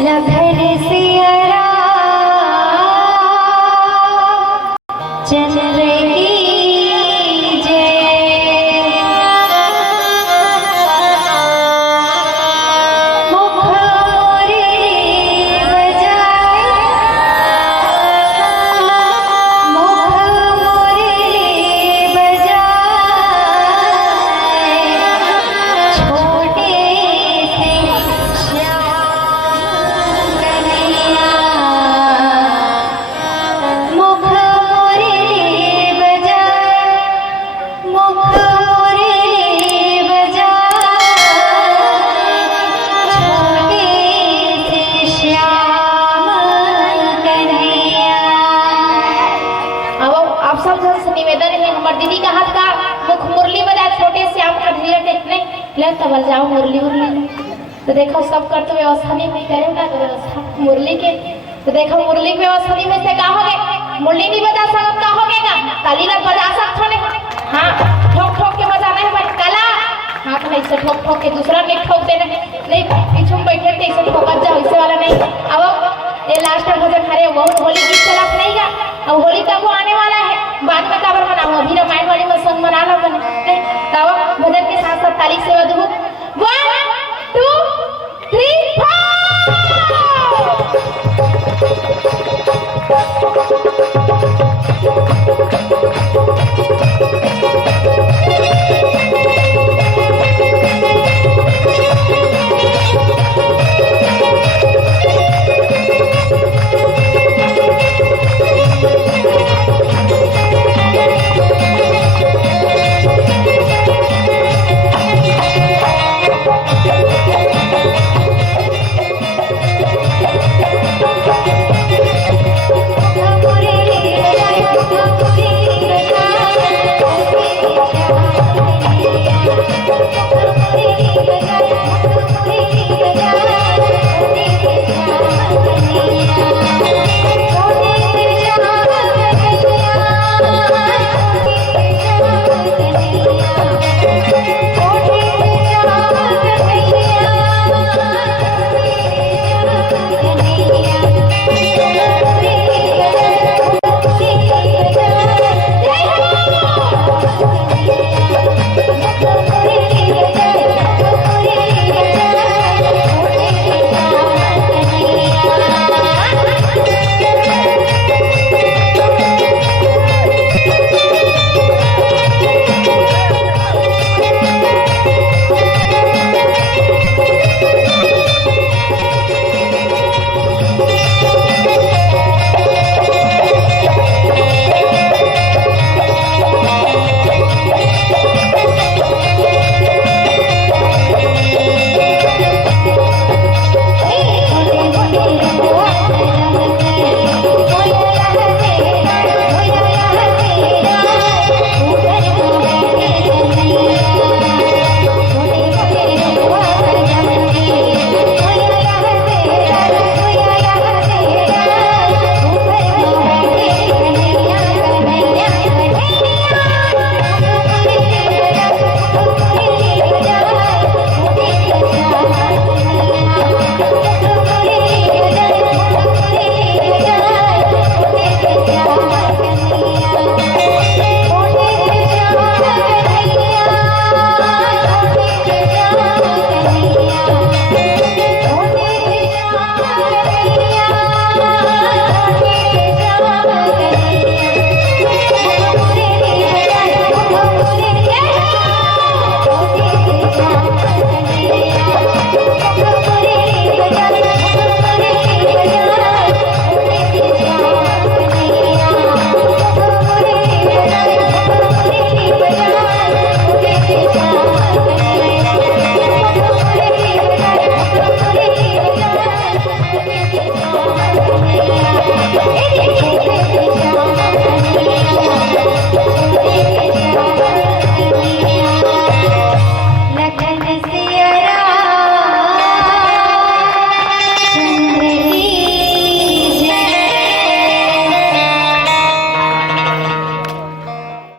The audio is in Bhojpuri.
लखन सिया राम चंद्र की जय। मुख मुरली बजाए, मुख मुरली बजाए, छोटे से श्याम कन्हैया। मुख मुरली बजाए, मुख मुरली बजाए, छोटे से श्याम कन्हैया। अब आप सब जन से निवेदन है, हमार दीदी का हाथ का मुख मुरली बजाए, छोटे से आप कन्हैया टेकने ले तब जाओ मुरली उरली। तो देखो सब कर तो व्यवस्था नहीं हुई, करेगा तो व्यवस्था मुरली के। तो देखो मुरली की व्यवस्था नहीं हुई से का होगे, मुरली नहीं बजा सकत का होगेगा, ताली ना बजा सकत होने। हाँ ठोक ठोक के बजाना है भाई, कला हाथ में ऐसे ठोक ठोक के, दूसरा नहीं ठोक देना है, नहीं पीछे में बैठे थे ऐसे ठोकत जाओ, ऐसे वाला नहीं। अब ये लास्ट में भजन हरे बहुत होली गीत चला नहीं गा। अब होली कब आने वाला है, बाद में काबर मनाऊं, अभी रामायण वाली में संग मना लो बने। तब भजन के साथ साथ ताली से बदबू 1 2 3 4।